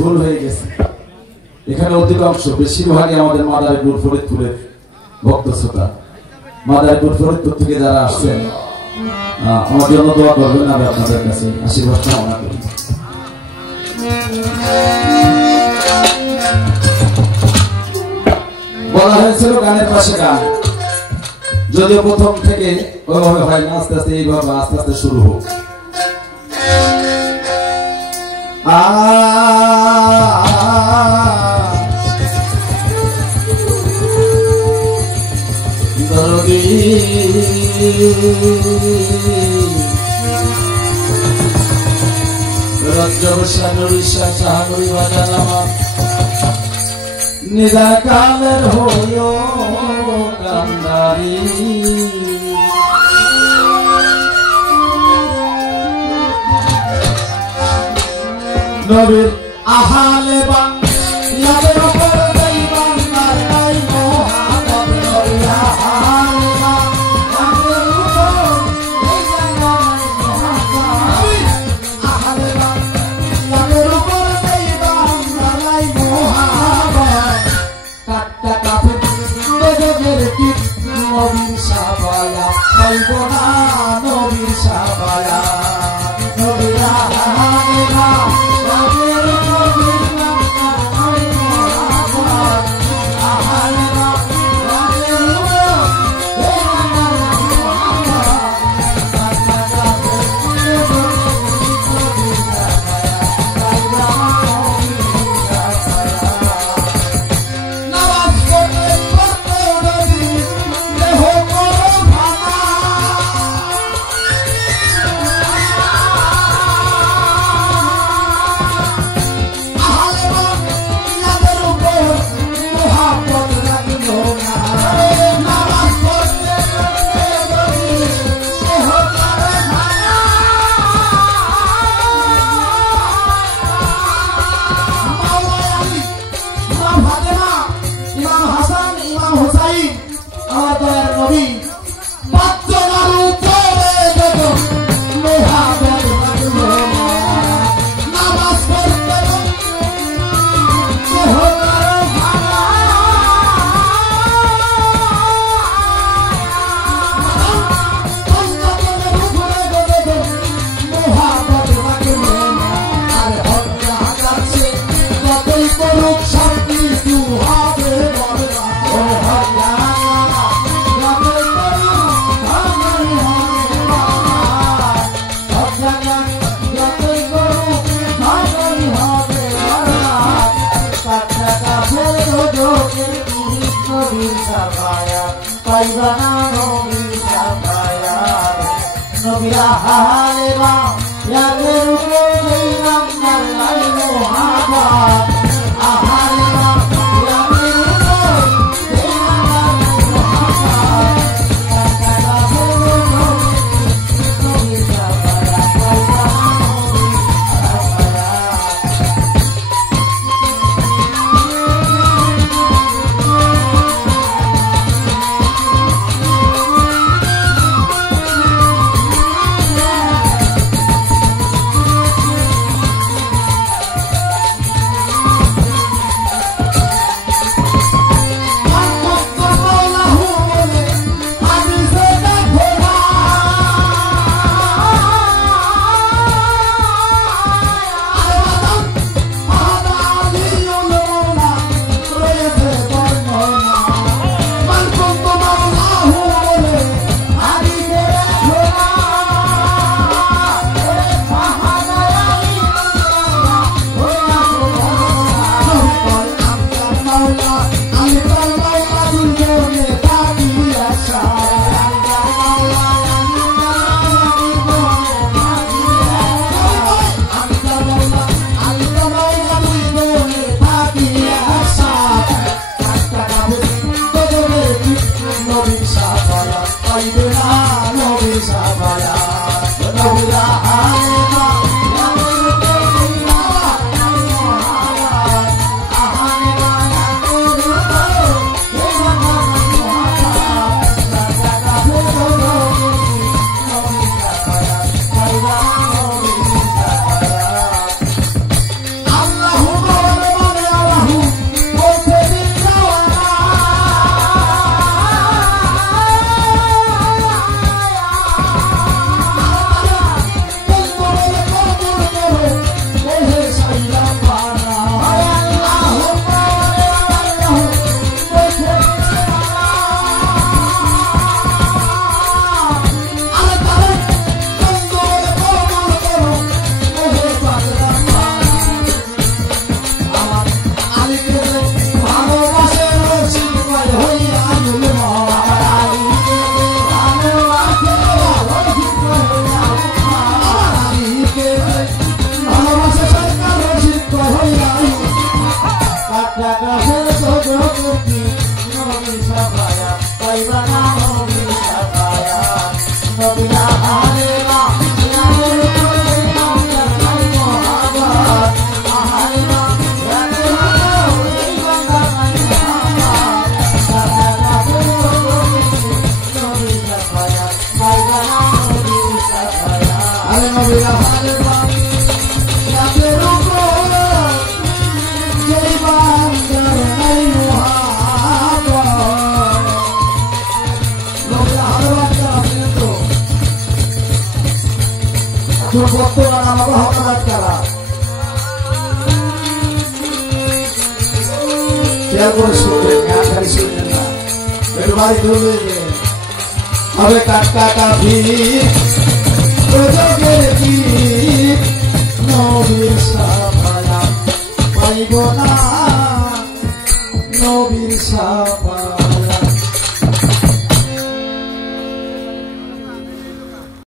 ভুল হয়ে গেছে। এখানে অধিকাংশ বেশিরভাগই আমাদের মাদারীপুর ফরিদপুরের ভক্ত শ্রোতা। মাদারীপুর ফরিদপুর থেকে যারা আসছেন আমার জন্য দোয়া করবেন, আমি আপনাদের কাছে আশীর্বাদ কামনা করি। বলা হয়েছিল গানের পাশে গান, যদিও প্রথম থেকে ওইভাবে হয় না, আস্তে আস্তে এইভাবে আস্তে আস্তে শুরু হোক। নিদার কালের হইও কান্দারি, নবীর আহালে বা ইয়াদের উপর দেইবান নাই মোহাম্মদ নবিয়া আহালে বা ইয়াদের উপর দেইবান নাই মোহাম্মদ আহালে বা ইয়াদের উপর দেইবান নাই মোহাম্মদ কাটটা কাফে বেজের কি নবীর সাবায়া পাইব না নবীর সাবায়া নবীর আহালে বা Allahumma বর্তমান আমাকে হকাবাদ করা খেয়াল করে শুনবেন, গান খালি শুনবেন না, একটু বাড়ি ধরবে হবে কাকা কাফি নবীর সাফায়া পাইব না নবীর সাফা।